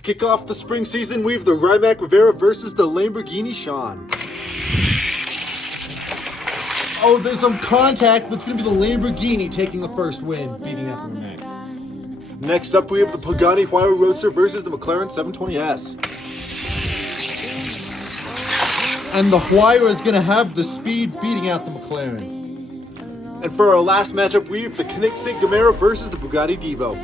To kick off the spring season, we have the Rimac Rivera versus the Lamborghini Sean. Oh, there's some contact, but it's going to be the Lamborghini taking the first win, beating out the Rimac. Next up, we have the Pagani Huayra Roadster versus the McLaren 720S. And the Huayra is going to have the speed beating out the McLaren. And for our last matchup, we have the Koenigsegg Gamera versus the Bugatti Devo.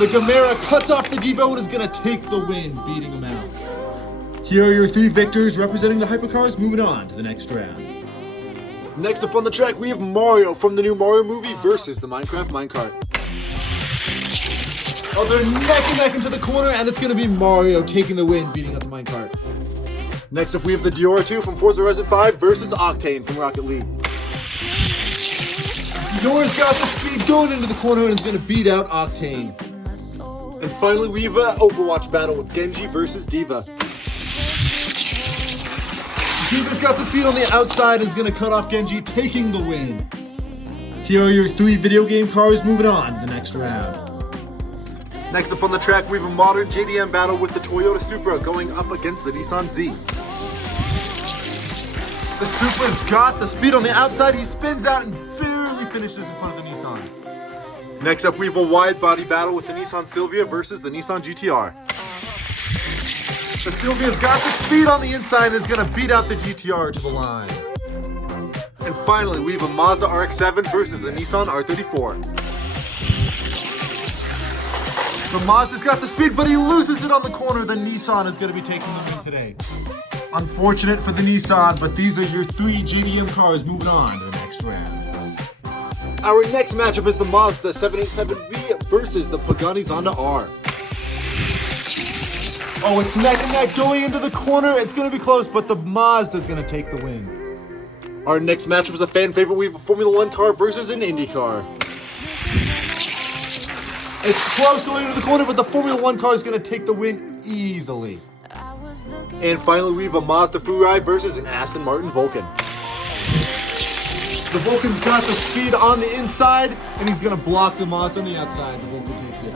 The Gamera cuts off the Devo and is going to take the win, beating him out. Here are your three victors representing the hypercars, moving on to the next round. Next up on the track, we have Mario from the new Mario movie versus the Minecraft Minecart. Oh, they're neck and neck into the corner, and it's going to be Mario taking the win, beating out the Minecart. Next up, we have the Diora 2 from Forza Horizon 5 versus Octane from Rocket League. Diora's got the speed going into the corner and is going to beat out Octane. And finally, we have an Overwatch battle with Genji versus Diva. Diva's got the speed on the outside and is going to cut off Genji, taking the win. Here are your three video game cars, moving on to the next round. Next up on the track, we have a modern JDM battle with the Toyota Supra going up against the Nissan Z. The Supra's got the speed on the outside, he spins out and barely finishes in front of the Nissan. Next up, we have a wide body battle with the Nissan Silvia versus the Nissan GTR. The Silvia's got the speed on the inside and is going to beat out the GTR to the line. And finally, we have a Mazda RX-7 versus a Nissan R34. The Mazda's got the speed, but he loses it on the corner. The Nissan is going to be taking the win today. Unfortunate for the Nissan, but these are your three JDM cars, moving on to the next round. Our next matchup is the Mazda 787V versus the Pagani Zonda R. Oh, it's neck and neck going into the corner. It's going to be close, but the Mazda is going to take the win. Our next matchup is a fan favorite. We have a Formula 1 car versus an Indy car. It's close going into the corner, but the Formula 1 car is going to take the win easily. And finally, we have a Mazda Furai versus an Aston Martin Vulcan. The Vulcan's got the speed on the inside, and he's going to block the Mazda on the outside. The Vulcan takes it.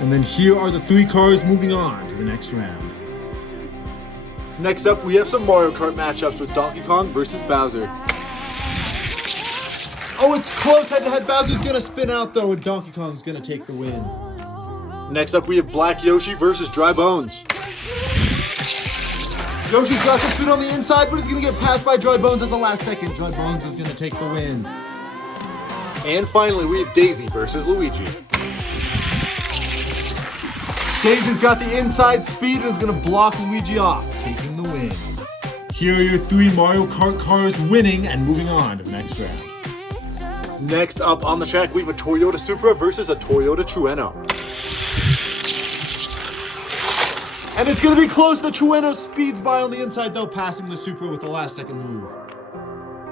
And then here are the three cars, moving on to the next round. Next up, we have some Mario Kart matchups with Donkey Kong versus Bowser. Oh, it's close head-to-head. Bowser's going to spin out, though, and Donkey Kong's going to take the win. Next up, we have Black Yoshi versus Dry Bones. Yoshi's got the speed on the inside, but he's going to get passed by Dry Bones at the last second. Dry Bones is going to take the win. And finally, we have Daisy versus Luigi. Daisy's got the inside speed and is going to block Luigi off, taking the win. Here are your three Mario Kart cars winning and moving on to the next round. Next up on the track, we have a Toyota Supra versus a Toyota Trueno. And it's going to be close. The Trueno speeds by on the inside, though, passing the Supra with the last second move.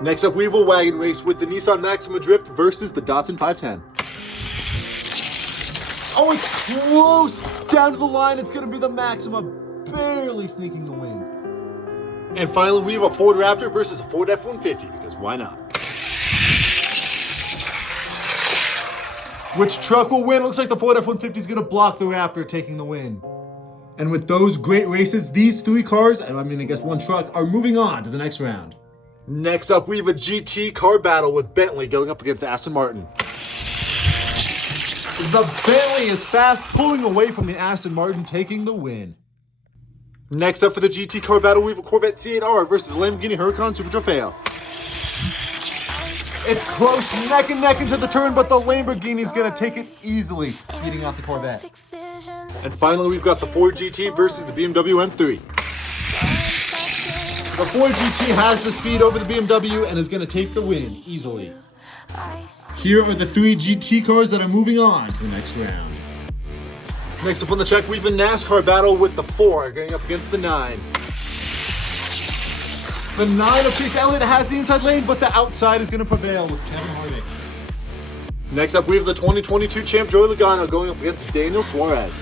Next up, we have a wagon race with the Nissan Maxima Drift versus the Datsun 510. Oh, it's close down to the line. It's going to be the Maxima, barely sneaking the win. And finally, we have a Ford Raptor versus a Ford F-150, because why not? Which truck will win? Looks like the Ford F-150 is going to block the Raptor, taking the win. And with those great races, these three cars, and I guess one truck, are moving on to the next round. Next up, we have a GT car battle with Bentley going up against Aston Martin. The Bentley is fast, pulling away from the Aston Martin, taking the win. Next up for the GT car battle, we have a Corvette C8R versus Lamborghini Huracan Super Trofeo. It's close, neck and neck into the turn, but the Lamborghini is going to take it easily, beating out the Corvette. And finally, we've got the Ford GT versus the BMW M3. The Ford GT has the speed over the BMW and is going to take the win easily. Here are the three GT cars that are moving on to the next round. Next up on the track, we have a NASCAR battle with the 4 going up against the 9. The 9 of Chase Elliott has the inside lane, but the outside is going to prevail with Kevin Harvick. Next up, we have the 2022 champ Joey Logano going up against Daniel Suarez.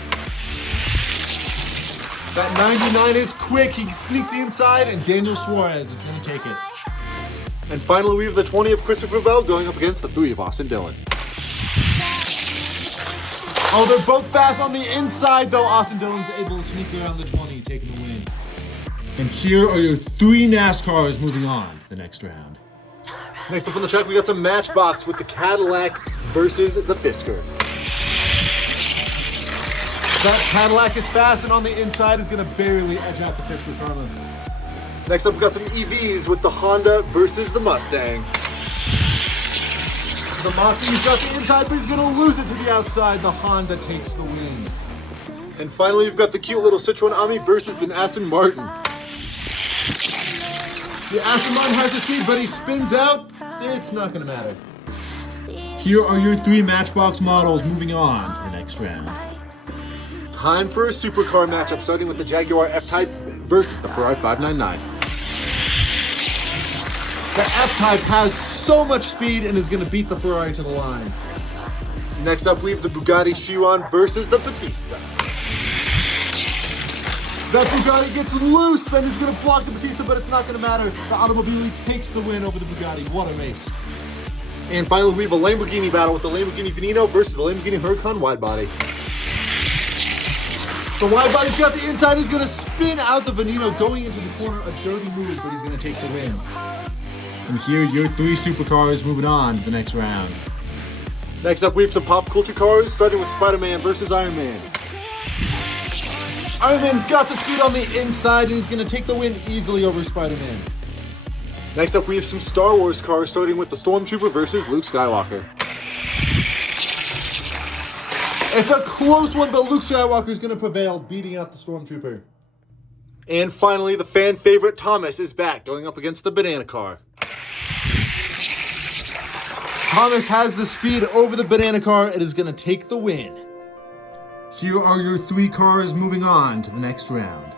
That 99 is quick, he sneaks the inside, and Daniel Suarez is going to take it. And finally, we have the 20 of Christopher Bell going up against the 3 of Austin Dillon. Oh, they're both fast on the inside, though. Austin Dillon's able to sneak around the 20, taking the win. And here are your 3 NASCARs moving on to the next round. Next up on the track, we got some Matchbox with the Cadillac versus the Fisker. That Cadillac is fast and on the inside is going to barely edge out the Fisker Karma. Next up, we got some EVs with the Honda versus the Mustang. The Mach-E's got the inside, but he's going to lose it to the outside. The Honda takes the win. And finally, you've got the cute little Citroen Ami versus the Aston Martin. The Aston Martin has the speed, but he spins out. It's not going to matter. Here are your 3 Matchbox models moving on to the next round. Time for a supercar matchup, starting with the Jaguar F-Type versus the Ferrari 599. The F-Type has so much speed and is going to beat the Ferrari to the line. Next up, we have the Bugatti Chiron versus the Battista. That Bugatti gets loose and is going to block the Battista, but it's not going to matter. The Automobile takes the win over the Bugatti. What a race. And finally, we have a Lamborghini battle with the Lamborghini Veneno versus the Lamborghini Huracan Widebody. The Widebody's got the inside. He's going to spin out the Veneno going into the corner. A dirty move, but he's going to take the win. And here are your 3 supercars moving on to the next round. Next up, we have some pop culture cars, starting with Spider-Man versus Iron Man. Iron Man's got the speed on the inside, and he's going to take the win easily over Spider-Man. Next up, we have some Star Wars cars, starting with the Stormtrooper versus Luke Skywalker. It's a close one, but Luke Skywalker is going to prevail, beating out the Stormtrooper. And finally, the fan favorite Thomas is back, going up against the Banana Car. Thomas has the speed over the Banana Car and is going to take the win. Here are your 3 cars moving on to the next round.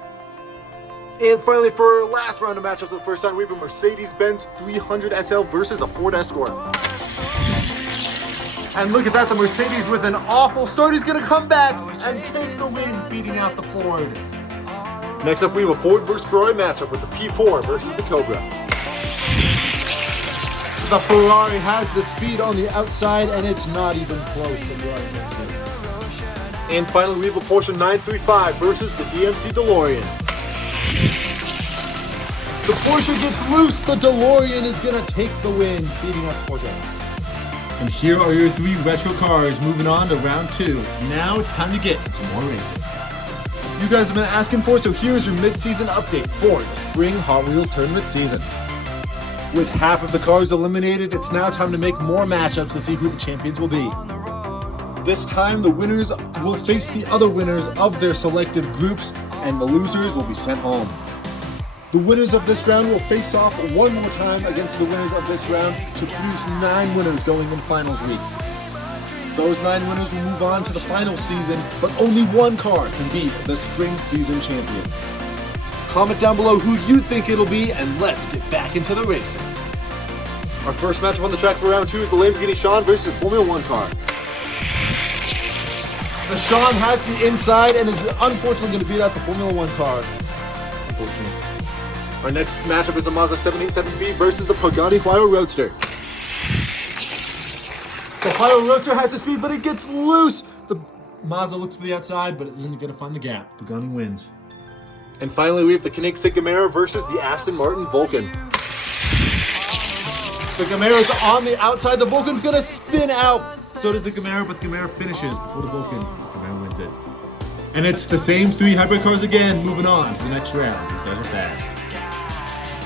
And finally, for our last round of matchups for the first time, we have a Mercedes-Benz 300 SL versus a Ford Escort. And look at that, the Mercedes with an awful start. He's going to come back and take the win, beating out the Ford. Next up, we have a Ford versus Ferrari matchup with the P4 versus the Cobra. The Ferrari has the speed on the outside, and it's not even close. And finally, we have a Porsche 935 versus the DMC DeLorean. The Porsche gets loose. The DeLorean is going to take the win, beating out the Porsche. And here are your 3 retro cars moving on to round 2. Now it's time to get into more racing. You guys have been asking for it, so here's your mid-season update for the Spring Hot Wheels Tournament season. With half of the cars eliminated, it's now time to make more matchups to see who the champions will be. This time, the winners will face the other winners of their selective groups, and the losers will be sent home. The winners of this round will face off one more time against the winners of this round to produce 9 winners going in finals week. Those 9 winners will move on to the final season, but only one car can beat the spring season champion. Comment down below who you think it'll be, and let's get back into the racing. Our first matchup on the track for round 2 is the Lamborghini Sean versus the Formula 1 car. The Sean has the inside and is unfortunately going to beat out the Formula 1 car. Our next matchup is the Mazda 787B versus the Pagani Huayra Roadster. The Huayra Roadster has the speed, but it gets loose. The Mazda looks for the outside, but it isn't going to find the gap. Pagani wins. And finally, we have the Koenigsegg Gamera versus the Aston Martin Vulcan. The Gamera's on the outside. The Vulcan's going to spin out. So does the Gamera, but the Gamera finishes before the Vulcan. The Gamera wins it. And it's the same 3 hybrid cars again, moving on to the next round. These guys are fast.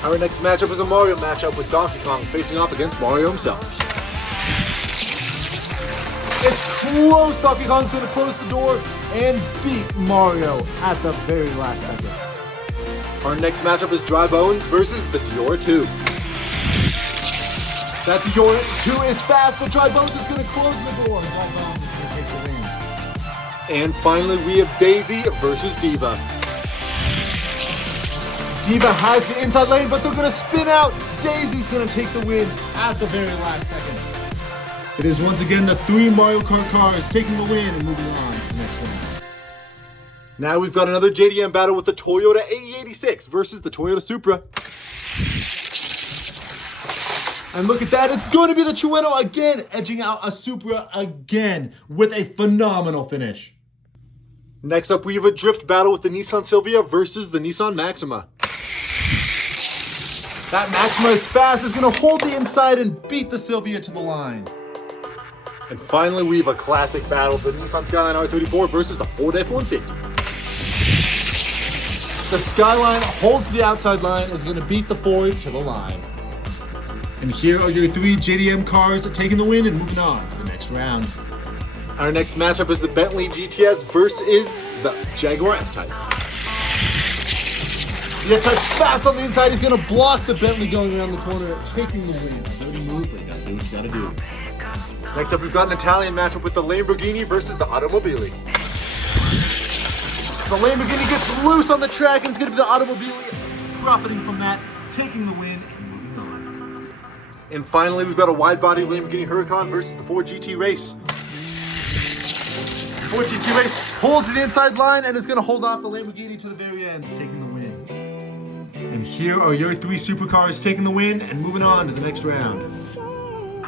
Our next matchup is a Mario matchup with Donkey Kong facing off against Mario himself. It's close. Donkey Kong's going to close the door and beat Mario at the very last second. Our next matchup is Dry Bones versus the Dior 2. That Dior 2 is fast, but Dry Bones is going to close the door. Dry Bones is going to take the win. And finally, we have Daisy versus Diva. Diva has the inside lane, but they're going to spin out. Daisy's going to take the win at the very last second. It is once again the 3 Mario Kart cars taking the win and moving on to the next round. Now we've got another JDM battle with the Toyota AE86 versus the Toyota Supra. And look at that, it's going to be the Trueno again, edging out a Supra again with a phenomenal finish. Next up, we have a drift battle with the Nissan Silvia versus the Nissan Maxima. That Maxima is fast, is going to hold the inside and beat the Silvia to the line. And finally, we have a classic battle, the Nissan Skyline R34 versus the Ford F-150. The Skyline holds the outside line, is going to beat the Ford to the line. And here are your three JDM cars taking the win and moving on to the next round. Our next matchup is the Bentley GTS versus the Jaguar F-Type. The F-Type's fast on the inside. He's going to block the Bentley going around the corner, taking the win. Dirty move, but you got to do what you got to do. Next up, we've got an Italian matchup with the Lamborghini versus the Automobili. The Lamborghini gets loose on the track, and it's going to be the Automobili profiting from that, taking the win and moving on. And finally, we've got a wide-body Lamborghini Huracan versus the Ford GT Race. Ford GT Race holds the inside line and is going to hold off the Lamborghini to the very end, taking the win. And here are your three supercars taking the win and moving on to the next round.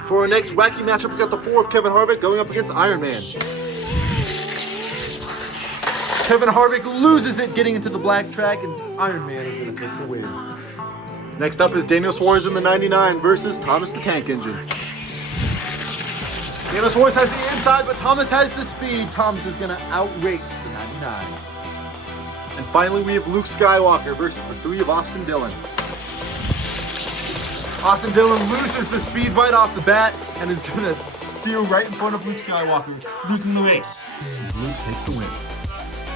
For our next wacky matchup, we got the 4 of Kevin Harvick going up against Iron Man. Kevin Harvick loses it getting into the black track, and Iron Man is going to take the win. Next up is Daniel Suarez in the 99 versus Thomas the Tank Engine. Daniel Suarez has the inside, but Thomas has the speed. Thomas is going to outrace the 99. And finally, we have Luke Skywalker versus the 3 of Austin Dillon. Austin Dillon loses the speed right off the bat and is going to steer right in front of Luke Skywalker, losing the race. Luke takes the win.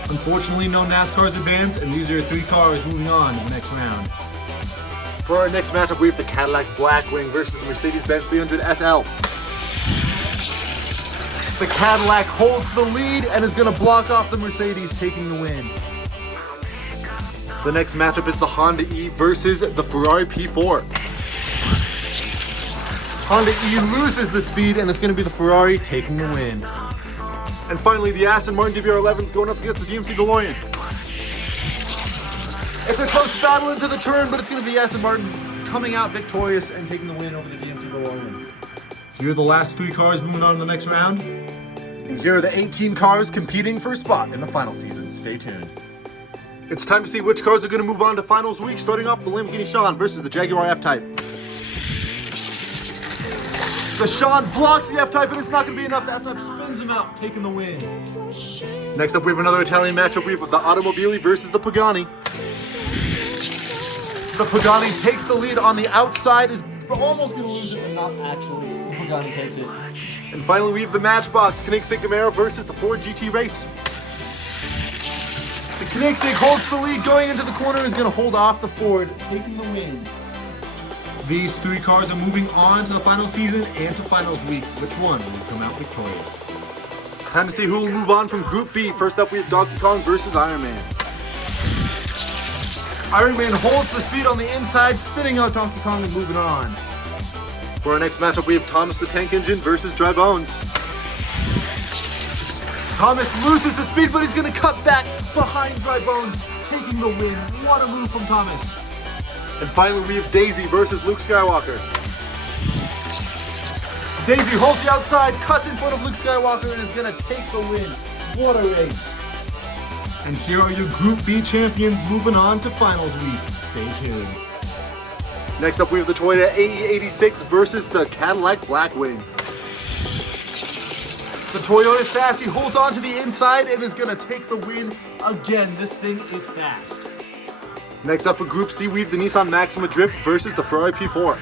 Unfortunately, no NASCARs advance, and these are your 3 cars moving on to the next round. For our next matchup, we have the Cadillac Blackwing versus the Mercedes-Benz 300 SL. The Cadillac holds the lead and is going to block off the Mercedes, taking the win. The next matchup is the Honda E versus the Ferrari P4. Honda E loses the speed, and it's going to be the Ferrari taking the win. And finally, the Aston Martin DBR11 is going up against the GMC DeLorean. It's a close battle into the turn, but it's going to be the Aston Martin coming out victorious and taking the win over the GMC DeLorean. Here are the last 3 cars moving on to the next round. And here are the 18 cars competing for a spot in the final season. Stay tuned. It's time to see which cars are going to move on to finals week, starting off the Lamborghini Sean versus the Jaguar F-Type. The Sean blocks the F-Type, and it's not going to be enough. The F-Type spins him out, taking the win. Next up, we have another Italian matchup. We have the Automobili versus the Pagani. The Pagani takes the lead on the outside, is almost going to lose it, but not actually. The Pagani takes it. And finally, we have the Matchbox Koenigsegg Camaro versus the Ford GT Race. The Koenigsegg holds the lead going into the corner, is going to hold off the Ford, taking the win. These 3 cars are moving on to the final season and to finals week. Which one will come out victorious? Time to see who will move on from Group B. First up, we have Donkey Kong versus Iron Man. Iron Man holds the speed on the inside, spinning out Donkey Kong and moving on. For our next matchup, we have Thomas the Tank Engine versus Dry Bones. Thomas loses the speed, but he's going to cut back behind Dry Bones, taking the win. What a move from Thomas. And finally, we have Daisy versus Luke Skywalker. Daisy holds the outside, cuts in front of Luke Skywalker, and is going to take the win. What a race. And here are your Group B champions moving on to finals week. Stay tuned. Next up, we have the Toyota AE86 versus the Cadillac Blackwing. The Toyota is fast. He holds on to the inside and is going to take the win again. This thing is fast. Next up for Group C, we have the Nissan Maxima Drift versus the Ferrari P4.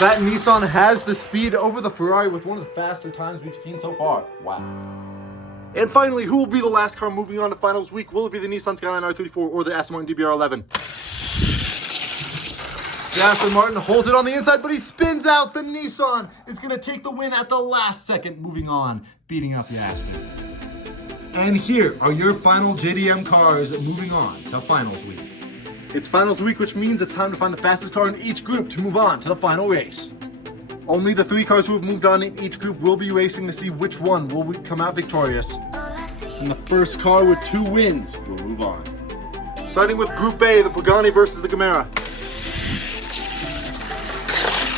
That Nissan has the speed over the Ferrari with one of the faster times we've seen so far. Wow. And finally, who will be the last car moving on to finals week? Will it be the Nissan Skyline R34 or the Aston Martin DBR11? The Aston Martin holds it on the inside, but he spins out. The Nissan is going to take the win at the last second, moving on, beating out the Aston. And here are your final JDM cars moving on to finals week. It's finals week, which means it's time to find the fastest car in each group to move on to the final race. Only the 3 cars who have moved on in each group will be racing to see which one will come out victorious. And the first car with 2 wins will move on. Starting with Group A, the Pagani versus the Camaro.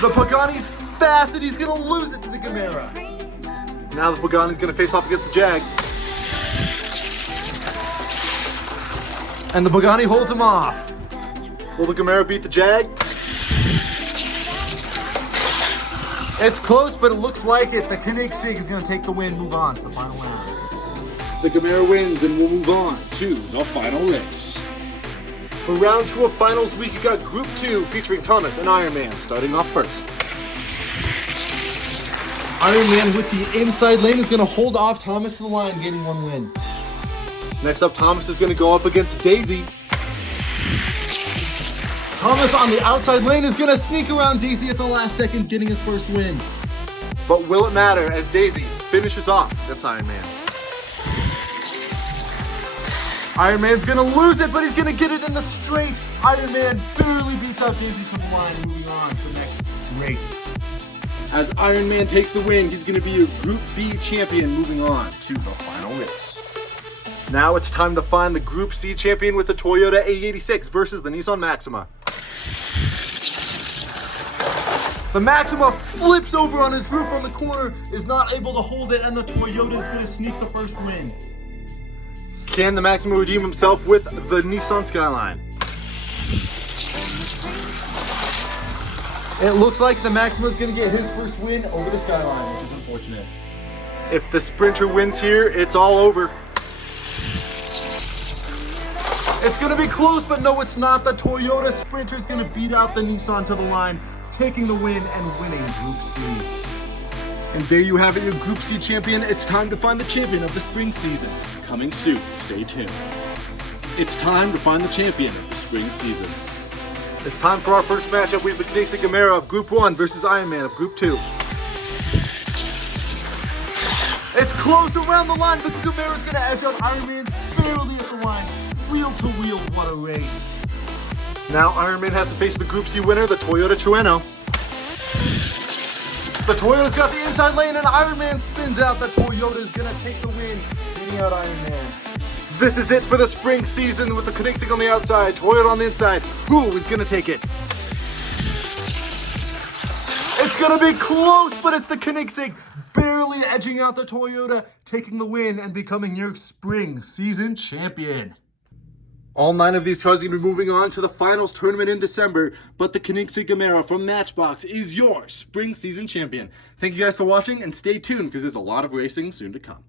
The Pagani's fast and he's gonna lose it to the Gamera. Now the Pagani's gonna face off against the Jag. And the Pagani holds him off. Will the Gamera beat the Jag? It's close, but it looks like it. The Koenigsegg is gonna take the win, move on to the final round. The Gamera wins and we'll move on to the final race. For round 2 of finals week, you got Group 2 featuring Thomas and Iron Man starting off first. Iron Man with the inside lane is going to hold off Thomas to the line, getting 1 win. Next up, Thomas is going to go up against Daisy. Thomas on the outside lane is going to sneak around Daisy at the last second, getting his first win. But will it matter as Daisy finishes off against Iron Man? Iron Man's gonna lose it, but he's gonna get it in the straight. Iron Man barely beats out Daisy to the line, moving on to the next race. As Iron Man takes the win, he's going to be your Group B champion, moving on to the final race. Now it's time to find the Group C champion with the Toyota A86 versus the Nissan Maxima. The Maxima flips over on his roof on the corner, is not able to hold it, and the Toyota is going to sneak the first win. Can the Maxima redeem himself with the Nissan Skyline? It looks like the Maxima is going to get his first win over the Skyline, which is unfortunate. If the Sprinter wins here, it's all over. It's going to be close, but no, it's not. The Toyota Sprinter is going to beat out the Nissan to the line, taking the win and winning Group C. And there you have it, your Group C champion. It's time to find the champion of the spring season. Coming soon, stay tuned. It's time to find the champion of the spring season. It's time for our first matchup. We have the Koenigsegg Gamera of Group 1 versus Iron Man of Group 2. It's close around the line, but the Gamera is going to edge out Iron Man barely at the line. Wheel to wheel, what a race. Now Iron Man has to face the Group C winner, the Toyota Trueno. The Toyota's got the inside lane and Iron Man spins out. The Toyota is going to take the win, beating out Iron Man. This is it for the spring season with the Koenigsegg on the outside, Toyota on the inside. Who is going to take it? It's going to be close, but it's the Koenigsegg barely edging out the Toyota, taking the win and becoming your spring season champion. All 9 of these cars are going to be moving on to the finals tournament in December, but the Koenigsegg Gamera from Matchbox is your spring season champion. Thank you guys for watching and stay tuned because there's a lot of racing soon to come.